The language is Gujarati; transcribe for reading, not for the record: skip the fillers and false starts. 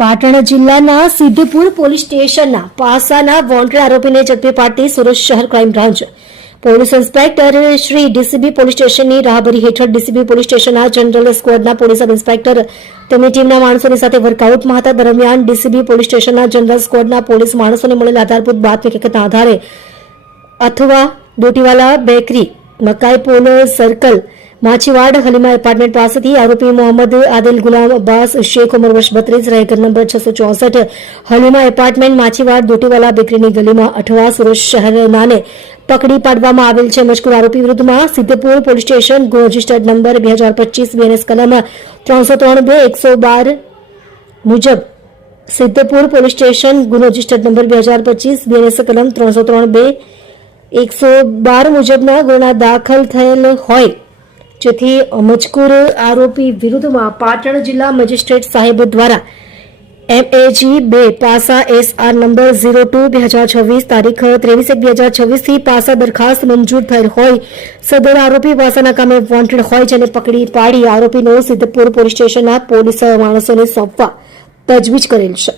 પાટણ જિલ્લાના સિદ્ધપુર પોલીસ સ્ટેશનના પાસાના વોન્ટેડ આરોપીને ઝડપી પાડતી સુરત શહેર crime branch police inspector Shri DCB police સ્ટેશનની રાહબરી હેઠળ ડીસીબી પોલીસ સ્ટેશનના જનરલ સ્ક્વોડના પોલીસ સબ ઇન્સ્પેક્ટર તેમની ટીમના માણસોની સાથે વર્કઆઉટમાં હતા. દરમિયાન ડીસીબી પોલીસ સ્ટેશનના જનરલ સ્ક્વોડના પોલીસ માણસોને મળેલ આધારભૂત બાતમી હકીકતના આધારે અથવા દોટીવાલા બેકરી મકાઈ પોલો સર્કલ માછીવાડ હલીમા એપાર્ટમેન્ટ પાસેથી આરોપી મોહમ્મદ આદિલ ગુલામ અબ્બાસ શેખ ઉંમર વર્ષ 32 રહે ઘર નંબર 664 હલીમા એપાર્ટમેન્ટ માછીવાડ દોટીવાલા બેકરીની ગલીમાં અઠવા સુરત શહેરનાને પકડી પાડવામાં આવેલ છે. મજકૂર આરોપી વિરુદ્ધમાં સિદ્ધપુર પોલીસ સ્ટેશન ગુનો રજિસ્ટર્ડ નંબર 2025 બીએનએસ કલમ 303(2) 112 મુજબ સિદ્ધપુર પોલીસ સ્ટેશન ગુનો રજિસ્ટર્ડ નંબર 2025 બીએનએસ કલમ 303(2) 112 મુજબના ગુના દાખલ થયેલ હોય, જેથી મજકૂર આરોપી વિરુદ્ધમાં પાટણ જિલ્લા મેજિસ્ટ્રેટ સાહેબ દ્વારા MAG 2 પાસા SR નંબર 02/2026 તારીખ 23/1/2026 થી પાસા દરખાસ્ત મંજૂર થયેલ હોય, સદર આરોપી પાસાના કામે વોન્ટેડ હોય, જેને પકડી પાડી આરોપીનો સિદ્ધપુર પોલીસ સ્ટેશનના પોલીસ માણસોને સોંપવા તજવીજ કરેલ છે.